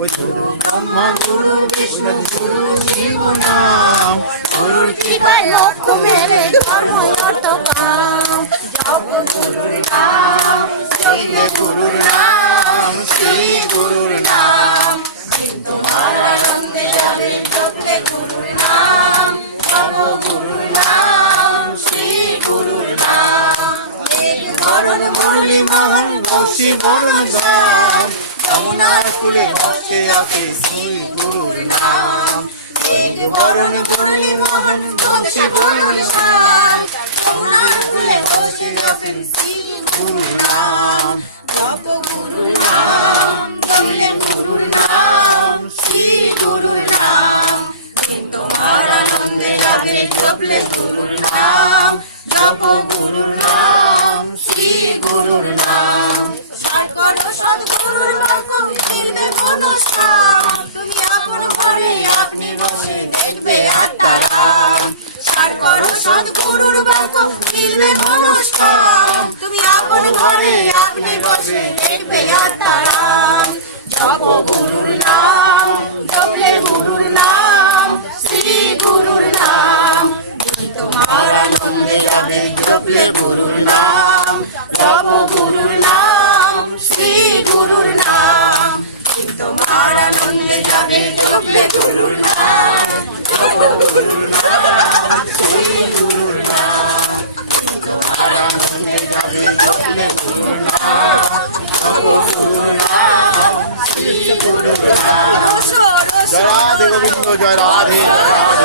ওই গুরু ব্রহ্মা গুরু বিষ্ণু গুরু শিব নাম, গুরুর কৃপায় মোক্ষ মেলে ধর্ম অর্থ কাম। জপ গুরুর নাম, জপলে গুরুর নাম, শ্রী গুরুর নাম, তোমার আনন্দে যাবে জপলে গুরুর নাম, জপ গুরুর নাম, শ্রী গুরুর নাম। এক বরণ মুরলি মোহন বংশী বরণ ধাম, যমুনার কুলে বসে আছে শ্রী গুরুর নাম। এক বরণ মুরলি মোহন বংশী বরণ ধাম, যমুনার কুলে বসে আছে শ্রী গুরুর নাম। জপ গুরুর নাম, জপলে গুরুর নাম, শ্রী গুরুর নাম, তোমার আনন্দে যাবে জপলে গুরুর নাম, জপ গুরুর নাম, শ্রী গুরুর নাম। সার করো সদ্গুরুর বাক্য মিলবে মনস্কাম, তুমি আপন ঘরে আপনি বসে দেখবে আত্মারাম। সার করো সদ্গুরুর বাক্য মিলবে মনস্কাম, তুমি আপন ঘরে আপনি বসে দেখবে আত্মারাম। জপ গুরুর নাম, জপলে গুরুর নাম, শ্রী গুরুর নাম, তোমার আনন্দে যাবে জপলে গুরুর নাম, জপ গুরুর নাম, শ্রী গুরুর নাম, তোমার আনন্দে যাবে জপলে গুরুর নাম, জপ গুরুর নাম, শ্রী গুরুর নাম, তোমার আনন্দে যাবে জপলে গুরুর নাম, জপ গুরুর নাম, শ্রী গুরুর নাম। জয় রাধে গোবিন্দ, জয় রাধে।